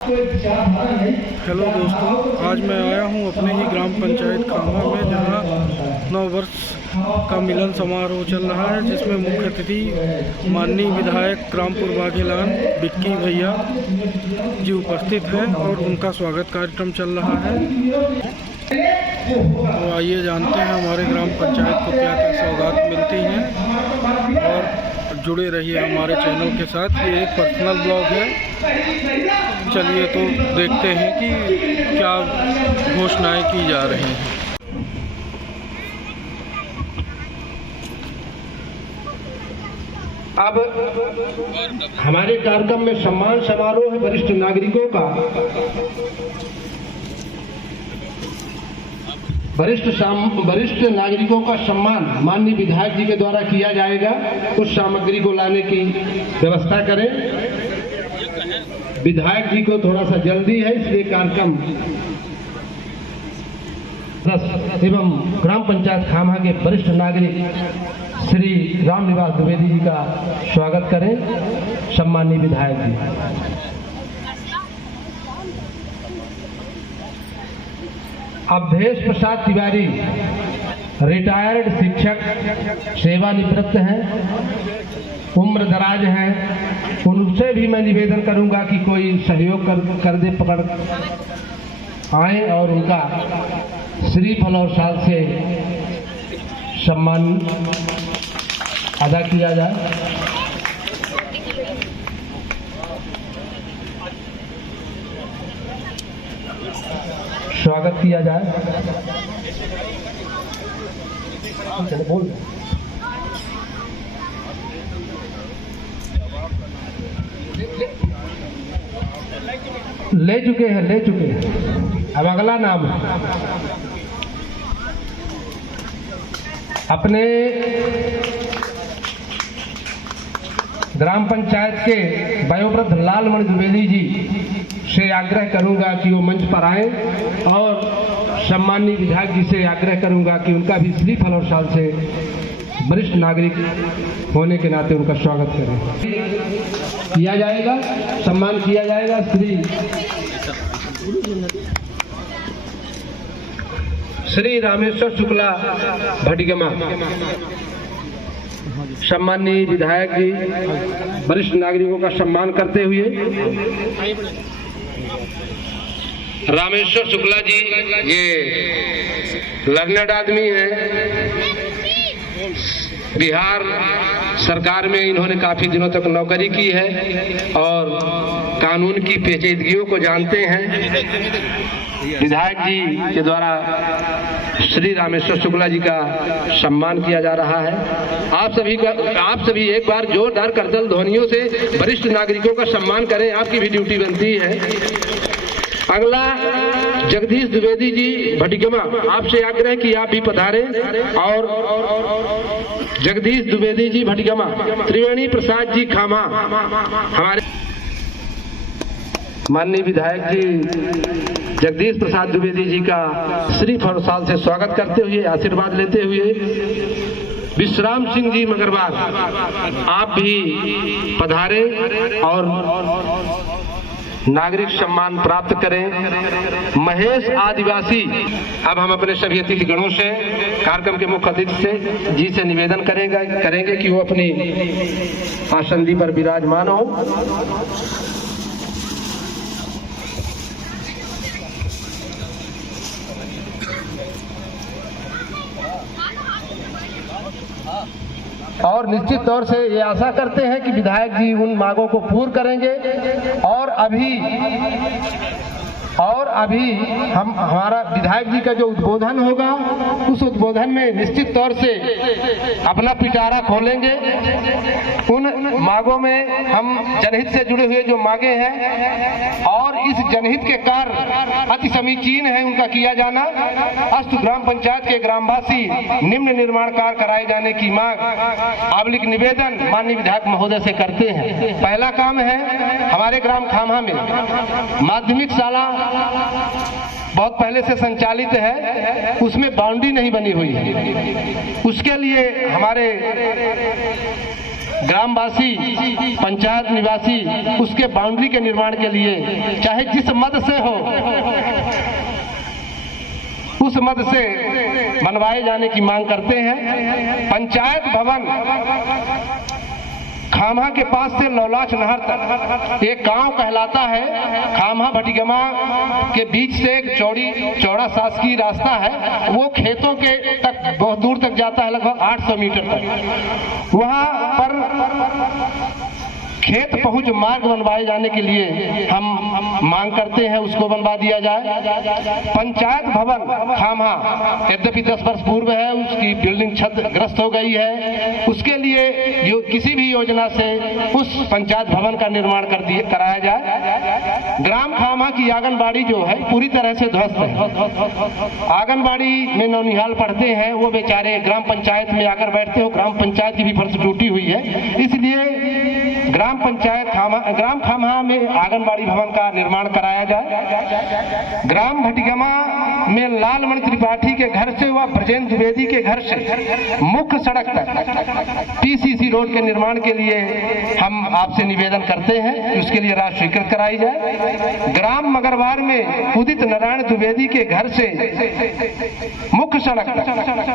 Hello दोस्तों, आज मैं आया हूं अपने ही ग्राम पंचायत खामा में, जहां 9 वर्ष का मिलन समारोह चल रहा है, जिसमें मुख्य अतिथि माननीय विधायक रामपुर बाघेलान बिक्की भैया जी उपस्थित हैं और उनका स्वागत कार्यक्रम चल रहा है। तो आइए जानते हैं हमारे ग्राम पंचायत को क्या क्या सौगात मिलती हैं और जुड़े रहिए हमारे चैनल के साथ। ये एक पर्सनल ब्लॉग है। चलिए तो देखते हैं कि क्या घोषणाएं की जा रही हैं। अब हमारे कार्यक्रम में सम्मान समारोह है वरिष्ठ नागरिकों का। वरिष्ठ नागरिकों का सम्मान माननीय विधायक जी के द्वारा किया जाएगा। उस सामग्री को लाने की व्यवस्था करें। विधायक जी को थोड़ा सा जल्दी है, इसलिए कार्यक्रम एवं ग्राम पंचायत खामा के वरिष्ठ नागरिक श्री रामनिवास द्विवेदी जी का स्वागत करें। सम्माननीय विधायक जी। अवधेश प्रसाद तिवारी रिटायर्ड शिक्षक, सेवानिवृत्त हैं, उम्र दराज हैं। उनसे भी मैं निवेदन करूंगा कि कोई सहयोग कर दे, पकड़ आए और उनका श्रीफल और शाल से सम्मान अदा किया जाए। स्वागत किया जाए। बोल ले चुके हैं। अब अगला नाम है अपने ग्राम पंचायत के वयोवृद्ध लालमणि द्विवेदी जी से आग्रह करूंगा कि वो मंच पर आए और सम्माननीय विधायक जी से आग्रह करूंगा कि उनका भी श्रीफल और शाल से वरिष्ठ नागरिक होने के नाते उनका स्वागत करें। किया जाएगा, सम्मान किया जाएगा। श्री रामेश्वर शुक्ला भटिगमा। सम्माननीय विधायक जी वरिष्ठ नागरिकों का सम्मान करते हुए रामेश्वर शुक्ला जी, ये लर्नड आदमी हैं। बिहार सरकार में इन्होंने काफी दिनों तक नौकरी की है और कानून की पेचीदगियों को जानते हैं। विधायक जी के द्वारा श्री रामेश्वर शुक्ला जी का सम्मान किया जा रहा है। आप सभी एक बार जोरदार करतल ध्वनियों से वरिष्ठ नागरिकों का सम्मान करें, आपकी भी ड्यूटी बनती है। अगला जगदीश द्विवेदी जी भटिगमा, आपसे आग्रह कि आप भी पधारें और जगदीश द्विवेदी जी भटिगमा, त्रिवेणी प्रसाद जी खामा, हमारे माननीय विधायक जी जगदीश प्रसाद द्विवेदी जी का श्रीफल शाल से स्वागत करते हुए, आशीर्वाद लेते हुए विश्राम सिंह जी मगरवाल, आप भी पधारें और नागरिक सम्मान प्राप्त करें। महेश आदिवासी। अब हम अपने सभी अतिथि गणों से, कार्यक्रम के मुख्य अतिथि से जी से निवेदन करेंगे कि वो अपनी आसंदी पर विराजमान हो। और निश्चित तौर से ये आशा करते हैं कि विधायक जी उन मांगों को पूर्ण करेंगे और अभी हमारा विधायक जी का जो उद्बोधन होगा, उस उद्बोधन में निश्चित तौर से अपना पिटारा खोलेंगे। उन मांगों में हम जनहित से जुड़े हुए जो मांगे हैं और इस जनहित के कार्य अति समीचीन है उनका किया जाना। अस्त ग्राम पंचायत के ग्रामवासी निम्न निर्माण कार्य कराए जाने की मांग आबलिक निवेदन माननीय विधायक महोदय से करते हैं। पहला काम है, हमारे ग्राम खामा में माध्यमिक शाला बहुत पहले से संचालित है, उसमें बाउंड्री नहीं बनी हुई है। उसके लिए हमारे ग्रामवासी, पंचायत निवासी उसके बाउंड्री के निर्माण के लिए चाहे जिस मद से हो उस मद से बनवाए जाने की मांग करते हैं। पंचायत भवन खामा के पास से लौलाच नहर तक एक गांव कहलाता है। खामा भटिगमा के बीच से एक चौड़ा शासकीय रास्ता है, वो खेतों के तक बहुत दूर तक जाता है, लगभग 800 मीटर तक। वहां पर खेत पहुंच मार्ग बनवाए जाने के लिए हम मांग करते हैं, उसको बनवा दिया जाए। पंचायत भवन खामा यद्यपि 10 वर्ष पूर्व है, उसकी बिल्डिंग क्षतिग्रस्त हो गई है, उसके लिए किसी भी योजना से उस पंचायत भवन का निर्माण कराया जाए। ग्राम खामा की आंगनबाड़ी जो है पूरी तरह से ध्वस्त है। आंगनबाड़ी में नौनिहाल पढ़ते हैं, वो बेचारे ग्राम पंचायत में आकर बैठते हो, ग्राम पंचायत की भी फर्श टूटी हुई है, इसलिए ग्राम खामा में आंगनबाड़ी भवन का निर्माण कराया जाए। ग्राम भटिगमा में लालमणि त्रिपाठी के घर से व ब्रजेंद्र द्विवेदी के घर से मुख्य सड़क तक पीसीसी रोड के निर्माण के लिए हम आपसे निवेदन करते हैं कि उसके लिए राशि स्वीकृत कराई जाए। ग्राम मगरवार में उदित नारायण द्विवेदी के घर से मुख्य सड़क तक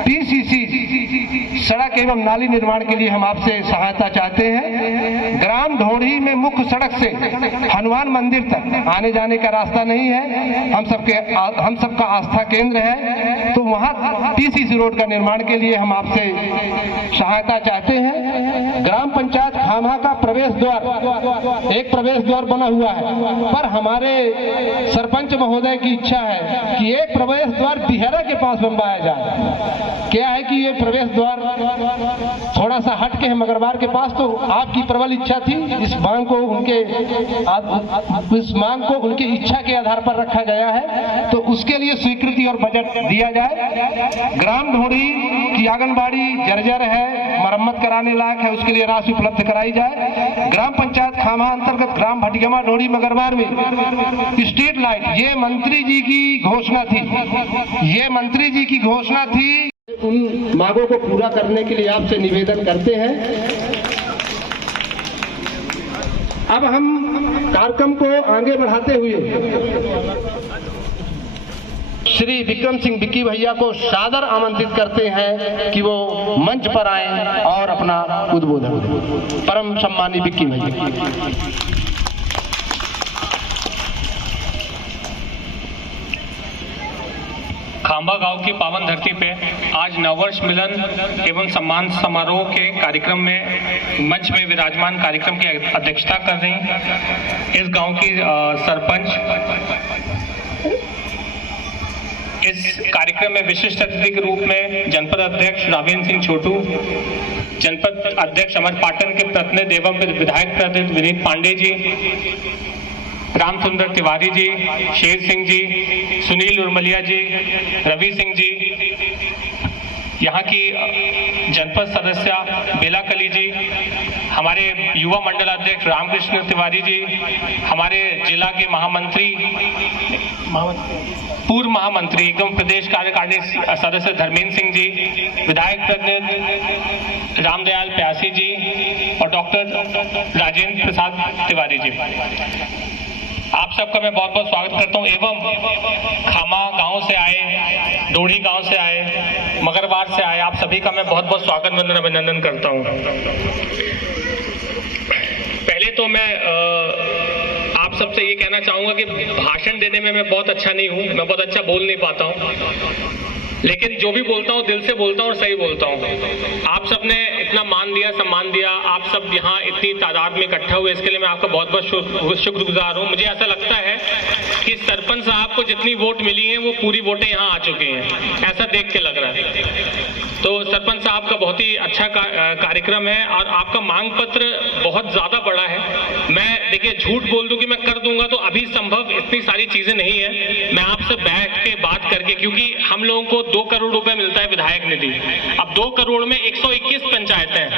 पीसीसी सड़क एवं नाली निर्माण के लिए हम आपसे सहायता चाहते हैं। ग्राम ढोड़ी में मुख्य सड़क से हनुमान मंदिर तक आने जाने का रास्ता नहीं है, हम सबका आस्था केंद्र है, तो वहां पीसीसी रोड का निर्माण के लिए हम आपसे सहायता चाहते हैं। ग्राम पंचायत खामा का प्रवेश द्वार, एक प्रवेश द्वार बना हुआ है, पर हमारे सरपंच महोदय की इच्छा है कि एक प्रवेश द्वार बिहरा के पास बनवाया जाए। क्या है कि ये प्रवेश द्वार थोड़ा सा हट के है मगरवार के पास, तो आपकी प्रबल इच्छा थी, इस मांग को उनकी इच्छा के आधार पर रखा गया है, तो उसके लिए स्वीकृति और बजट दिया जाए। ग्राम ढोड़ी की आंगनबाड़ी जर्जर है, मरम्मत कराने लायक है, उसके लिए राशि उपलब्ध कराई जाए। ग्राम पंचायत खामा अंतर्गत ग्राम भटिगमा ढोड़ी मगरवार में स्ट्रीट लाइट, ये मंत्री जी की घोषणा थी, उन मांगों को पूरा करने के लिए आपसे निवेदन करते हैं। अब हम कार्यक्रम को आगे बढ़ाते हुए श्री विक्रम सिंह विक्की भैया को सादर आमंत्रित करते हैं कि वो मंच पर आए और अपना उद्बोधन दें। परम सम्मानी विक्की भैया। खांबा गांव की पावन धरती पे आज नववर्ष मिलन एवं सम्मान समारोह के कार्यक्रम में मंच में विराजमान कार्यक्रम की अध्यक्षता कर रही इस गांव की सरपंच। इस कार्यक्रम में विशिष्ट अतिथि के रूप में जनपद अध्यक्ष राघवेंद्र सिंह छोटू, जनपद अध्यक्ष अमर पाटन के प्रतिनिधि एवं विधायक प्रतिनिधि विनीत पांडे जी, राम सुंदर तिवारी जी, शेर सिंह जी, सुनील उर्मलिया जी, रवि सिंह जी, यहाँ की जनपद सदस्य बेला कली जी, हमारे युवा मंडल अध्यक्ष रामकृष्ण तिवारी जी, हमारे जिला के पूर्व महामंत्री एवं प्रदेश कार्यकारिणी सदस्य धर्मेंद्र सिंह जी, विधायक प्रतिनिधि रामदयाल प्यासी जी और डॉक्टर राजेंद्र प्रसाद तिवारी जी, आप सबका मैं बहुत बहुत स्वागत करता हूं। एवं खामा गांव से आए, ढोड़ी गांव से आए, मगरवार से आए, आप सभी का मैं बहुत बहुत स्वागत वंदन अभिनंदन करता हूं। पहले तो मैं आप सबसे ये कहना चाहूंगा कि भाषण देने में मैं बहुत अच्छा नहीं हूं, मैं बहुत अच्छा बोल नहीं पाता हूं, लेकिन जो भी बोलता हूँ दिल से बोलता हूँ और सही बोलता हूँ। आप सबने इतना मान दिया, सम्मान दिया, आप सब यहाँ इतनी तादाद में इकट्ठा हुए, इसके लिए मैं आपका बहुत बहुत शुक्रगुजार हूँ। मुझे ऐसा लगता है कि सरपंच साहब को जितनी वोट मिली है वो पूरी वोटें यहाँ आ चुकी हैं, ऐसा देख के लग रहा है। तो सरपंच साहब का बहुत ही अच्छा कार्यक्रम है और आपका मांग पत्र बहुत ज्यादा बड़ा है। मैं देखिए झूठ बोल दूं कि मैं कर दूंगा तो अभी संभव इतनी सारी चीजें नहीं है। मैं आपसे बैठ के बात करके, क्योंकि हम लोगों को 2 करोड़ रुपए मिलता है विधायक निधि, अब 2 करोड़ में 121 पंचायतें हैं,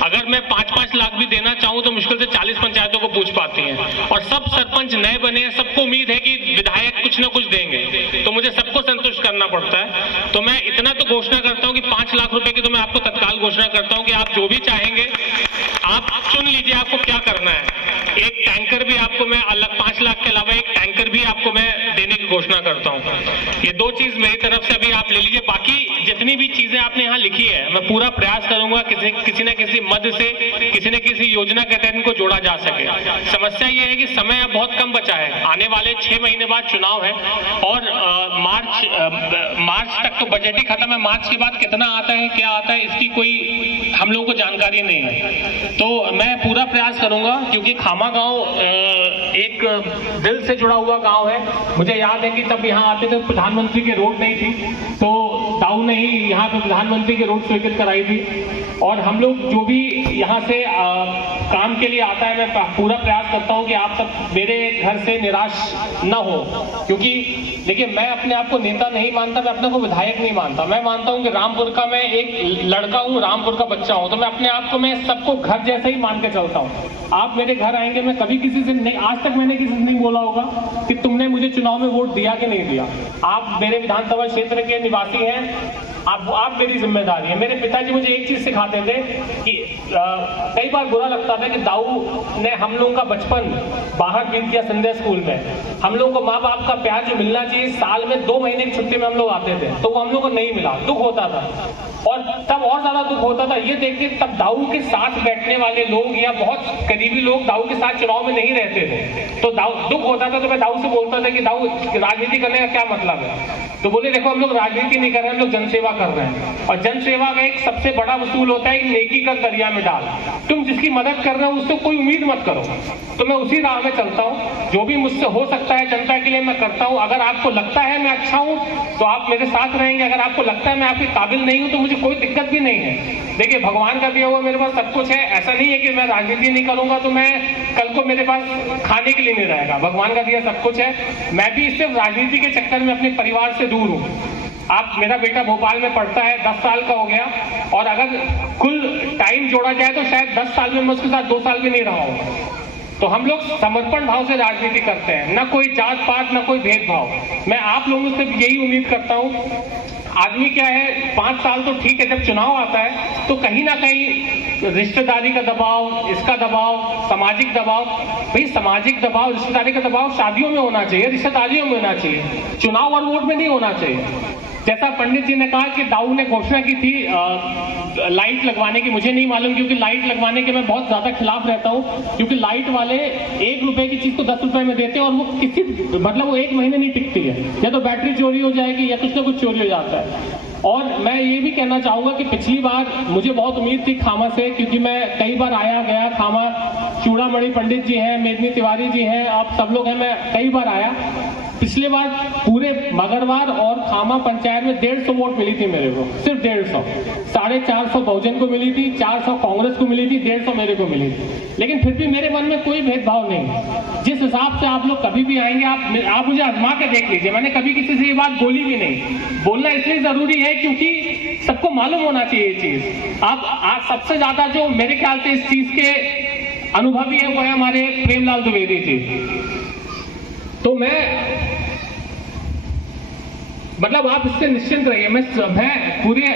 अगर मैं 5-5 लाख भी देना चाहूं तो मुश्किल से 40 पंचायतों को पूछ पाती हैं, और सब सरपंच नए बने हैं, सबको उम्मीद है कि विधायक कुछ ना कुछ देंगे, तो मुझे सबको संतुष्ट करना पड़ता है। तो मैं इतना तो घोषणा करता हूं कि 5 लाख रुपए की तो मैं आपको तत्काल घोषणा करता हूं कि आप जो भी चाहेंगे आप चुन लीजिए आपको क्या करना है। एक टैंकर भी आपको मैं अलग 5 लाख के अलावा एक टैंकर भी आपको मैं देने की घोषणा करता हूं। ये 2 चीज मेरी तरफ से अभी आप ले लीजिए। बाकी जितनी भी चीजें आपने यहाँ लिखी है मैं पूरा प्रयास करूंगा किसी न किसी मद से किसी न किसी योजना के तहत इनको जोड़ा जा सके। समस्या ये है कि समय अब बहुत कम बचा है, आने वाले 6 महीने बाद चुनाव है और मार्च तक तो बजट ही खत्म है। मार्च के बाद कितना आता है क्या आता है इसकी कोई हम लोगों को जानकारी नहीं है। तो मैं पूरा प्रयास करूंगा क्योंकि खामा गांव एक दिल से जुड़ा हुआ गांव है। मुझे याद है कि तब यहाँ आते थे प्रधानमंत्री की रोड नहीं थी, तो दाऊ ने ही यहाँ पे प्रधानमंत्री की रोड स्वीकृत कराई थी। और हम लोग जो भी यहाँ से काम के लिए आता है मैं पूरा प्रयास करता हूँ कि आप सब मेरे घर से निराश न हो, क्योंकि देखिए मैं अपने आप को नेता नहीं मानता, मैं अपने को विधायक नहीं मानता। मैं मानता हूँ कि रामपुर का मैं एक लड़का हूँ, रामपुर का बच्चा हूँ, तो मैं अपने आप को मैं सबको घर जैसा ही मान के चलता हूँ। आप मेरे घर आएंगे, मैं कभी किसी से नहीं, आज तक मैंने किसी से नहीं बोला होगा कि तुमने मुझे चुनाव में वोट दिया कि नहीं दिया। आप मेरे विधानसभा क्षेत्र के निवासी हैं, आप मेरी जिम्मेदारी है। मेरे पिताजी मुझे एक चीज सिखाते थे कि कई बार बुरा लगता था कि दाऊ ने हम लोगों का बचपन बाहर बीत गया संडे स्कूल में। हम लोगों को माँ बाप का प्यार जो मिलना चाहिए, साल में 2 महीने की छुट्टी में हम लोग आते थे, तो वो हम लोग को नहीं मिला, दुख होता था। और तब और ज्यादा दुख होता था ये देख के तब दाऊ के साथ बैठने वाले लोग या बहुत करीबी लोग दाऊ के साथ चुनाव में नहीं रहते थे, तो दुख होता था। तो मैं दाऊ से बोलता था कि दाऊ राजनीति करने का क्या मतलब है? तो बोले देखो हम लोग राजनीति नहीं कर रहे हैं, हम लोग जनसेवा कर रहे हैं। और जनसेवा का एक सबसे बड़ा उसूल होता है कि नेकी कर दरिया में डाल। तुम जिसकी मदद कर रहे हो उससे कोई उम्मीद मत करो। तो मैं उसी राह में चलता हूँ, जो भी मुझसे हो सकता है जनता के लिए मैं करता हूँ। अगर आपको लगता है मैं अच्छा हूँ तो आप मेरे साथ रहेंगे, अगर आपको लगता है मैं आपके काबिल नहीं हूँ तो मुझे कोई दिक्कत भी नहीं है। देखिए भगवान का दिया हुआ मेरे पास सब कुछ है, ऐसा नहीं है कि मैं राजनीति नहीं करूंगा तो मैं कल को मेरे पास खाने के लिए नहीं रहेगा। भगवान का दिया सब कुछ है। मैं भी सिर्फ राजनीति के चक्कर में अपने परिवार से दूर हूँ। आप मेरा बेटा भोपाल में पढ़ता है, 10 साल का हो गया, और अगर कुल टाइम जोड़ा जाए तो शायद 10 साल में मैं उसके साथ 2 साल भी नहीं रहा हूँ। तो हम लोग समर्पण भाव से राजनीति करते हैं, न कोई जात पात न कोई भेदभाव। मैं आप लोगों से यही उम्मीद करता हूँ। आदमी क्या है 5 साल तो ठीक है, जब चुनाव आता है तो कहीं ना कहीं रिश्तेदारी का दबाव, इसका दबाव, सामाजिक दबाव। भाई सामाजिक दबाव, रिश्तेदारी का दबाव शादियों में होना चाहिए, रिश्तेदारियों में होना चाहिए, चुनाव और वोट में नहीं होना चाहिए। जैसा पंडित जी ने कहा कि दाऊ ने घोषणा की थी लाइट लगवाने की, मुझे नहीं मालूम, क्योंकि लाइट लगवाने के मैं बहुत ज्यादा खिलाफ रहता हूँ। क्योंकि लाइट वाले 1 रुपए की चीज को 10 रुपए में देते हैं और वो किसी मतलब वो 1 महीने नहीं टिकती है, या तो बैटरी चोरी हो जाएगी या कुछ ना कुछ चोरी हो जाता है। और मैं ये भी कहना चाहूंगा कि पिछली बार मुझे बहुत उम्मीद थी खामा से, क्योंकि मैं कई बार आया गया खामा। चूड़ामणि पंडित जी हैं, मेदनी तिवारी जी हैं, आप सब लोग हैं, मैं कई बार आया। पिछले बार पूरे मगरवार और खामा पंचायत में 150 वोट मिली थी मेरे को, सिर्फ 150। 450 बहुजन को मिली थी, 400 कांग्रेस को मिली थी, 150 मेरे को मिली थी। लेकिन फिर भी मेरे मन में कोई भेदभाव नहीं। जिस हिसाब से आप लोग कभी भी आएंगे, आप मुझे आजमा के देख लीजिए, मैंने कभी किसी से ये बात बोली भी नहीं। बोलना इसलिए जरूरी है क्योंकि सबको मालूम होना चाहिए ये चीज। आप सबसे ज्यादा जो मेरे ख्याल से इस चीज के अनुभवी है वो है हमारे प्रेमलाल द्विवेदी जी। तो मैं मतलब आप इससे निश्चिंत रहिए, मैं पूरे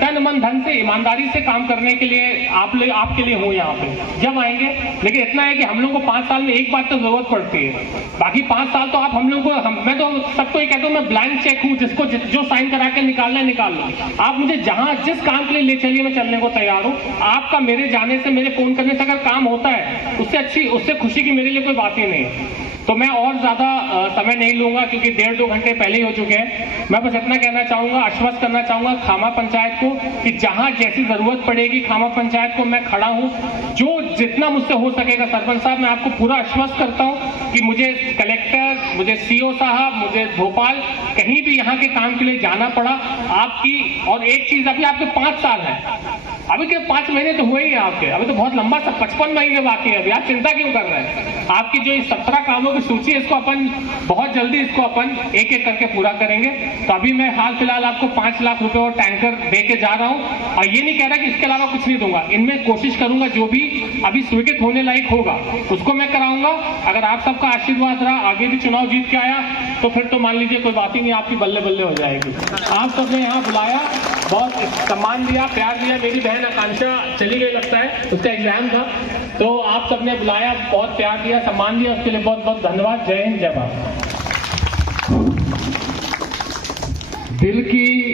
तन मन धन से ईमानदारी से काम करने के लिए आपके लिए हूँ यहाँ पे जब आएंगे। लेकिन इतना है कि हम लोग को 5 साल में एक बात तो जरूरत पड़ती है, बाकी 5 साल तो आप हम लोग को मैं तो सबको ये कहता हूँ मैं ब्लैंक चेक हूँ, जिसको जो साइन करा के निकालना है निकाल लो। आप मुझे जहाँ जिस काम के लिए ले चलिए मैं चलने को तैयार हूँ। आपका मेरे जाने से, मेरे फोन करने से अगर काम होता है उससे खुशी की मेरे लिए कोई बात ही नहीं है। तो मैं और ज्यादा समय नहीं लूंगा क्योंकि 1.5-2 घंटे पहले ही हो चुके हैं। मैं बस इतना कहना चाहूंगा, आश्वस्त करना चाहूंगा खामा पंचायत को कि जहां जैसी जरूरत पड़ेगी खामा पंचायत को मैं खड़ा हूं। जो जितना मुझसे हो सकेगा सरपंच साहब, मैं आपको पूरा आश्वस्त करता हूं कि मुझे कलेक्टर, मुझे सीओ साहब, मुझे भोपाल कहीं भी यहाँ के काम के लिए जाना पड़ा आपकी। और एक चीज, अभी आपके 5 साल है, अभी के 5 महीने तो हुए ही आपके, अभी तो बहुत लंबा 55 महीने बाकी है। अभी आप चिंता क्यों कर रहे हैं? आपकी जो 17 कामों की सूची है इसको अपन बहुत जल्दी एक एक करके पूरा करेंगे। तो अभी मैं हाल फिलहाल आपको 5 लाख रुपए और टैंकर दे के जा रहा हूं, और ये नहीं कह रहा कि इसके अलावा कुछ नहीं दूंगा। इनमें कोशिश करूंगा जो भी अभी स्वीकृत होने लायक होगा उसको मैं कराऊंगा। अगर आप सबका आशीर्वाद रहा, आगे भी चुनाव जीत के आया तो फिर तो मान लीजिए कोई बात ही नहीं, आपकी बल्ले बल्ले हो जाएगी। आप सबने यहाँ बुलाया, बहुत सम्मान दिया, प्यार दिया, मेरी बहन बहन आकांक्षा चली गई लगता है, उसका एग्जाम था, तो आप सबने बुलाया, बहुत प्यार दिया, सम्मान दिया, उसके लिए बहुत बहुत धन्यवाद। जय हिंद, जय भारत। दिल की